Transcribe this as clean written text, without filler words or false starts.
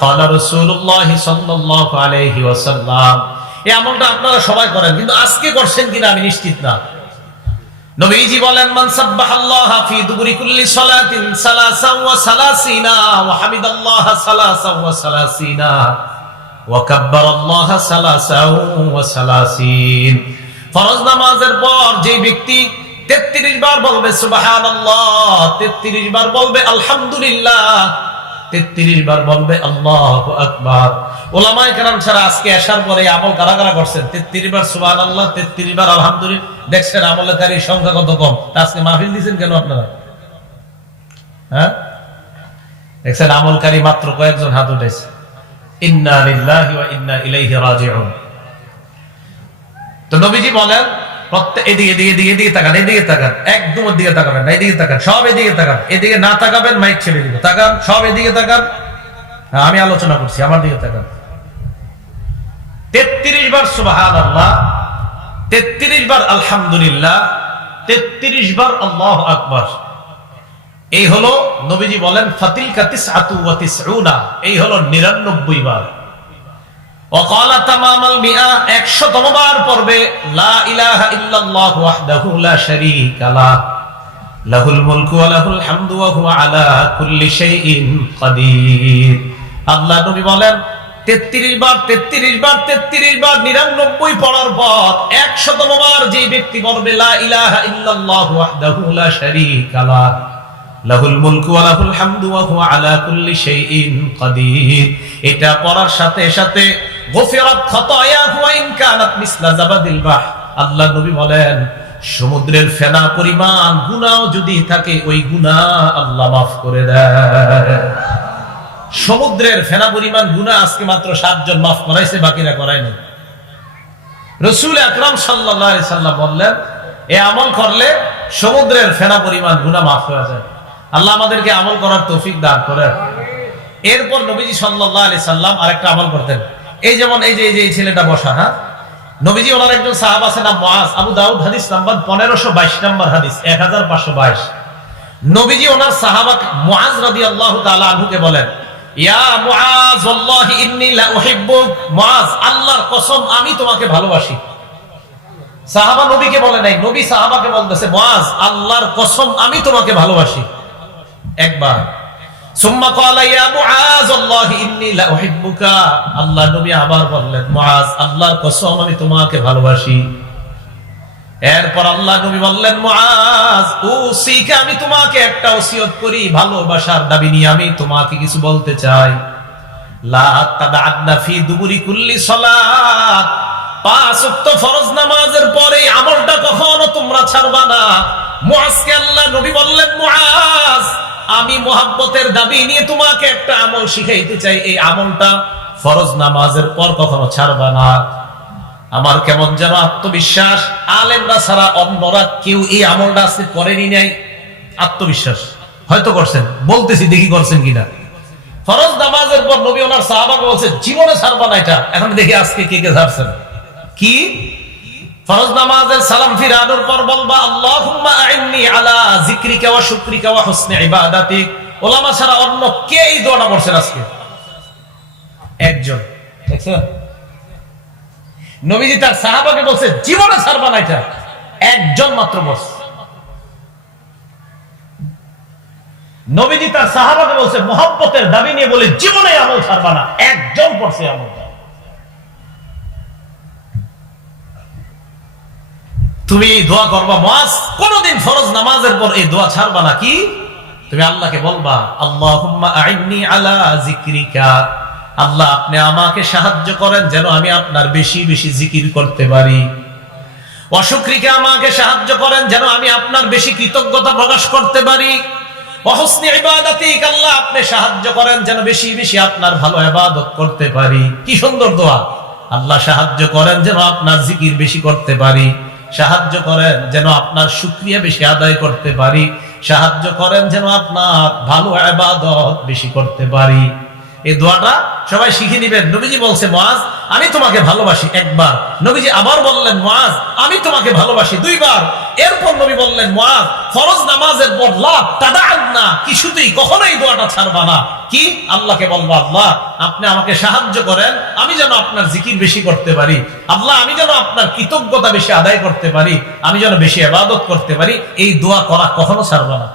ক্বালা রাসূলুল্লাহ সাল্লাল্লাহু আলাইহি ওয়াসাল্লাম, এই আমলটা আপনারা সবাই করেন, কিন্তু আজকে করছেন কিনা আমি নিশ্চিত না। নবীজি বলেন, মান সাব্বাহাল্লাহ ফি দুবুরি কুল্লি সালাতিন সালাসান ওয়া সালাসিনা ওয়া হামিদাল্লাহ সালাসান ওয়া সালাসিনা ওয়া কাব্বারাল্লাহ সালাসান ওয়া সালাসিন। ফরজ নামাজের পর যে ব্যক্তি 33 বার বলবে সুবহানাল্লাহ, 33 বার বলবে আলহামদুলিল্লাহ, 33 বার বলবে আল্লাহু আকবার। উলামায়ে কেরাম ছাড়া আজকে আসার পরে আমল কারা কারা করছেন? 33 বার সুবহানাল্লাহ, 33 বার আলহামদুলিল্লাহ। দেখছেন আমলকারীর সংখ্যা কত কম। আজকে মাহফিল দিয়েছেন কেন আপনারা? হ্যাঁ, দেখছেন আমলকারী মাত্র কয়েকজন হাত উঠেছে। ইন্না লিল্লাহি ওয়া ইন্না ইলাইহি রাজিউন। তো নবীজি বলেন, প্রত্যেক এদিকে তাকান, এদিকে তাকান, একদম দিকে তাকাবেন না, এদিকে তাকান, সব এদিকে তাকান, এদিকে না তাকাবেন মাইক ছেড়ে দিব। তাকান, সব এদিকে তাকান, আমি আলোচনা করছি, আমার দিকে তাকান। 33 বার সুবহানাল্লাহ, 33 বার আলহামদুলিল্লাহ, 33 বার আল্লাহু আকবার। এই হলো নবীজি বলেন ফাতিলকা তিসআতু ওয়া তিসউনা, এই হলো 99 বার। ওয়াকালা তামামাল মিআ, 100তম বার পড়বে লা ইলাহা ইল্লাল্লাহু ওয়াহদাহু লা শারীকা লাহ, লাহুল মুলকু ওয়া লাহুল হামদু ওয়া হুয়া আলা কুল্লি শাইইন কাদির। আল্লাহ নবী বলেন 33 বার 33 বার 33 বার 99 পড়ার পর 100তম বার যে ব্যক্তি বলবে লা ইলাহা ইল্লাল্লাহু ওয়াহদাহু লা শারীকা লাহ, লাহুল মুলকু ওয়া লাহুল হামদু ওয়া হুয়া আলা কুল্লি শাইইন কাদির, এটা পড়ার সাথে সাথে গফিরাত খাতায়াহু ওয়া ইন কানাত মিসলা জাবাদিল বাহ। আল্লাহ নবী বলেন সমুদ্রের ফেনা পরিমাণ গুনাহ যদি থাকে ওই গুনাহ আল্লাহ maaf করে দেয়। সমুদ্রের ফেনা পরিমাণ গুনাহ আজকে মাত্র 7 জন maaf করাইছে, বাকিরা করায় না। রাসূল আকরাম সাল্লাল্লাহু আলাইহি সাল্লাম বললেন এই আমল করলে সমুদ্রের ফেনা পরিমাণ গুনাহ maaf হয়ে যায়। আল্লাহ আমাদেরকে আমল করার তৌফিক দান করেন। এরপর নবীজি সাল্লাল্লাহু আলাইহি সাল্লাম আরেকটা আমল করতেন। এই যেমন এই যে এই ছেলেটা বসা, হ্যাঁ, নবীজি ওনার একজন সাহাবা আছে নাম মুআজ, আবু দাউদ হাদিস নাম্বার 1522 নম্বর হাদিস, 1522। নবীজি ওনার সাহাবা মুআজ রাদিয়াল্লাহু তাআলা আনহুকে বলেন, ইয়া মুআজ ওয়াল্লাহি ইন্নী লা উহিব্বুক, মুআজ আল্লাহর কসম আমি তোমাকে ভালোবাসি। সাহাবা নবীকে বলে নাই, নবী সাহাবাকে বলতেছে মুআজ আল্লাহর কসম আমি তোমাকে ভালোবাসি একবার। সুম্মা ক্বালা ইয়া মুআজ ওয়াল্লাহি ইন্নী লা উহিব্বুকা, আল্লাহ নবী আবার বললেন মুআজ আল্লাহর কসম আমি তোমাকে ভালোবাসি। এরপর আল্লাহ নবী বললেন মুআজ উসিকা, আমি তোমাকে একটা ওসিয়ত করি, ভালোবাসার দাবি নিয়ে আমি তোমাকে কিছু বলতে চাই। লা তাদআদনা ফি দুবুরি কুল্লি সালাত, 5 ওয়াক্ত ফরজ নামাজের পরে আমলটা কখনো তোমরা ছাড়বা না। মুআজকে আল্লাহ নবী বললেন মুআজ আমি মুহাব্বতের দাবি নিয়ে তোমাকে একটা আমল শিখাইতে চাই, এই আমলটা ফরজ নামাজের পর কখনো ছাড়বা না। আমার কেমন যেন আত্মবিশ্বাস, আলেমরা ছাড়া অন্যরা কেউ এই আমলটা আজকে করেনি নাই। আত্মবিশ্বাস হয়তো করছেন, বলতেছি দেখি করছেন কিনা। ফরজ নামাজের পর নবী ওনার সাহাবাকে বলছে জীবনে ছাড়বা না এটা। এখন দেখি আজকে কে কে ছাড়ছেন। কি? ফরজ নামাজের সালাম ফিরানোর পর বলবা আল্লাহুম্মা আইন্নি আলা যিকরিকা ওয়া শুকরিকা ওয়া হুসনি ইবাদাতিক। উলামা ছাড়া অন্য কে এই দোয়াটা পড়ছেন আজকে? একজন। দেখছেন নবীজি তার সাহাবাকে বলছে জীবনে ছাড়বা না এটা, একজন মাত্র বলছে। নবীজি তার সাহাবাকে বলছে মুহাব্বতের দাবি নিয়ে বলে জীবনে আমল ছাড়বা না, একজন পড়ছে আমলটা। তুমি দোয়া করবা মুআজ কোনদিন ফরজ নামাজের পর এই দোয়া ছাড়বা না। কি? তুমি আল্লাহকে বলবা আল্লাহুম্মা আইন্নি আলা যিকরিকা, আল্লাহ আপনি আমাকে সাহায্য করেন যেন আমি আপনার বেশি বেশি জিকির করতে পারি। ওয়া শুকরিকা, আমাকে সাহায্য করেন যেন আমি আপনার বেশি কৃতজ্ঞতা প্রকাশ করতে পারি। ওয়া হুসনি ইবাদাতিক, আল্লাহ আপনি সাহায্য করেন যেন বেশি বেশি আপনার ভালো ইবাদত করতে পারি। কি সুন্দর দোয়া! আল্লাহ সাহায্য করেন যেন আপনার জিকির বেশি করতে পারি, সাহায্য করেন যেন আপনার শুকরিয়া বেশি আদায় করতে পারি, সাহায্য করেন যেন আপনার ভালো ইবাদত বেশি করতে পারি। এই দোয়াটা সবাই শিখে নিবেন। নবীজি বলছে মুআজ আমি তোমাকে ভালোবাসি একবার, নবীজি আবার বললেন মুআজ আমি তোমাকে ভালোবাসি দুইবার। এরপর নবী বললেন মুআজ ফরজ নামাজের পর লা তাদাআন্না, কিছুতেই কখনো এই দোয়াটা ছাড়বা না। কি? আল্লাহকে বলবা আল্লাহ আপনি আমাকে সাহায্য করেন আমি যেন আপনার জিকির বেশি করতে পারি, আল্লাহ আমি যেন আপনার কৃতজ্ঞতা বেশি আদায় করতে পারি, আমি যেন বেশি ইবাদত করতে পারি। এই দোয়া করা কখনো ছাড়বা না।